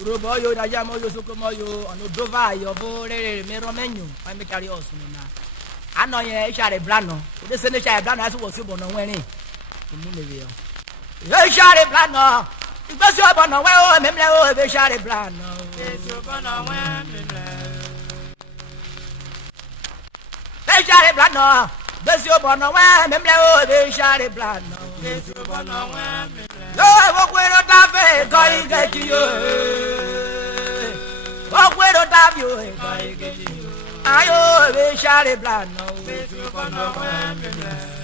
URHOBO yo da ya mo yo sokomo yo ono dova yo bo re me ro menyu I me carry us na ano ye share Brano de se ne share Brano aso wo si bo no werin mu ne yo ye share Brano igbe si obo no we o me mle o be share Brano ye si obo no we me mle be share Brano be si obo no we me mle o be share Brano ye si obo no we me mle yo wo kwero ta fe ko ige yo wo kwero ta bi o ko ige yo ayo be share Brano be si obo no we me mle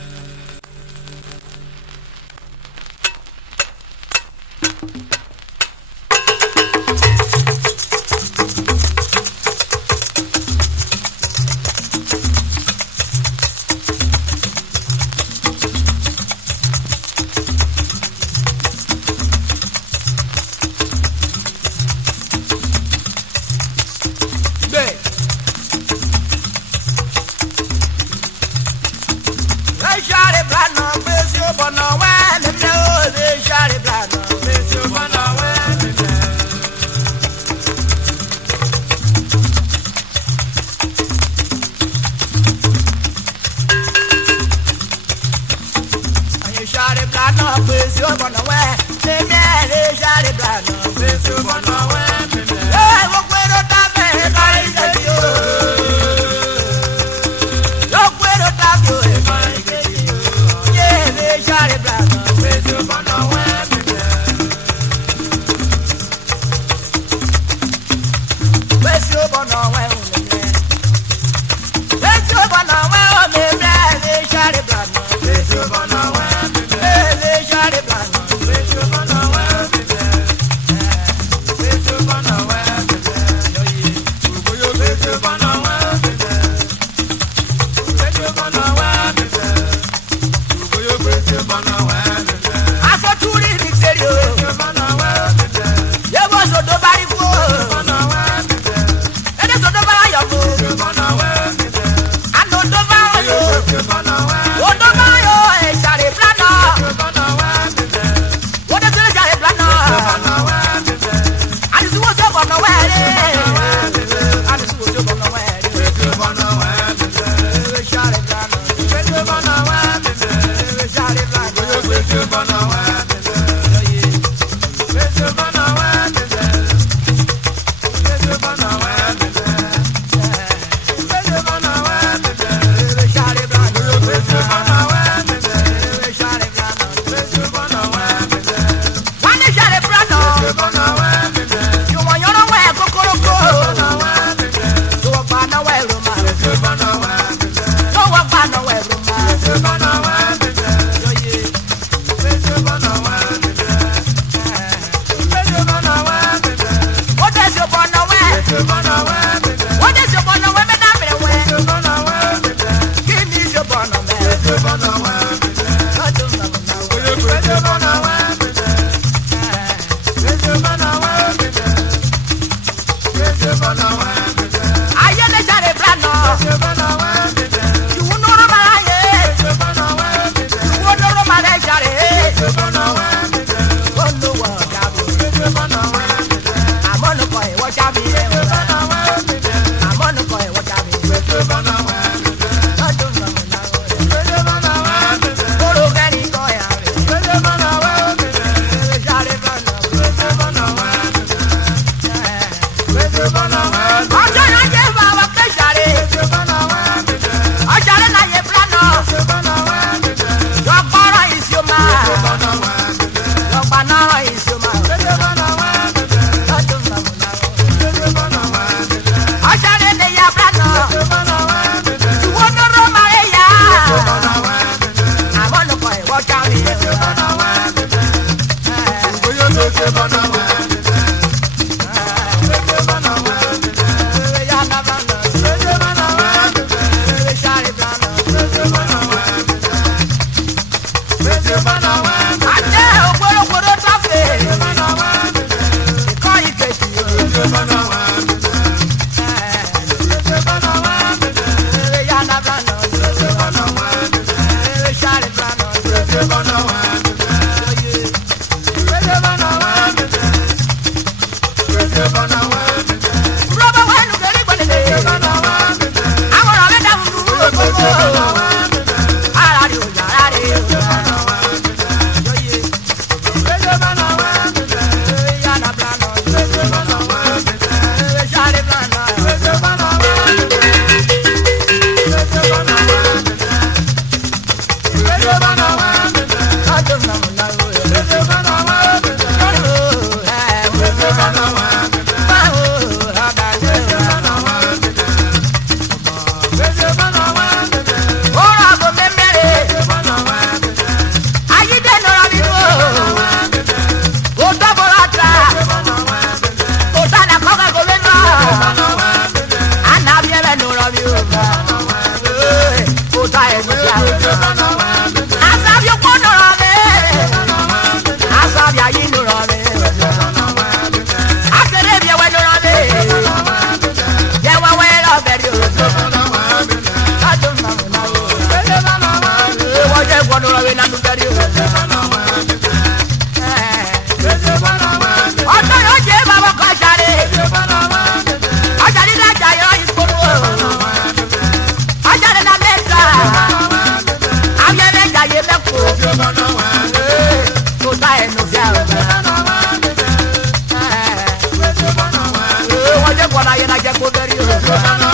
What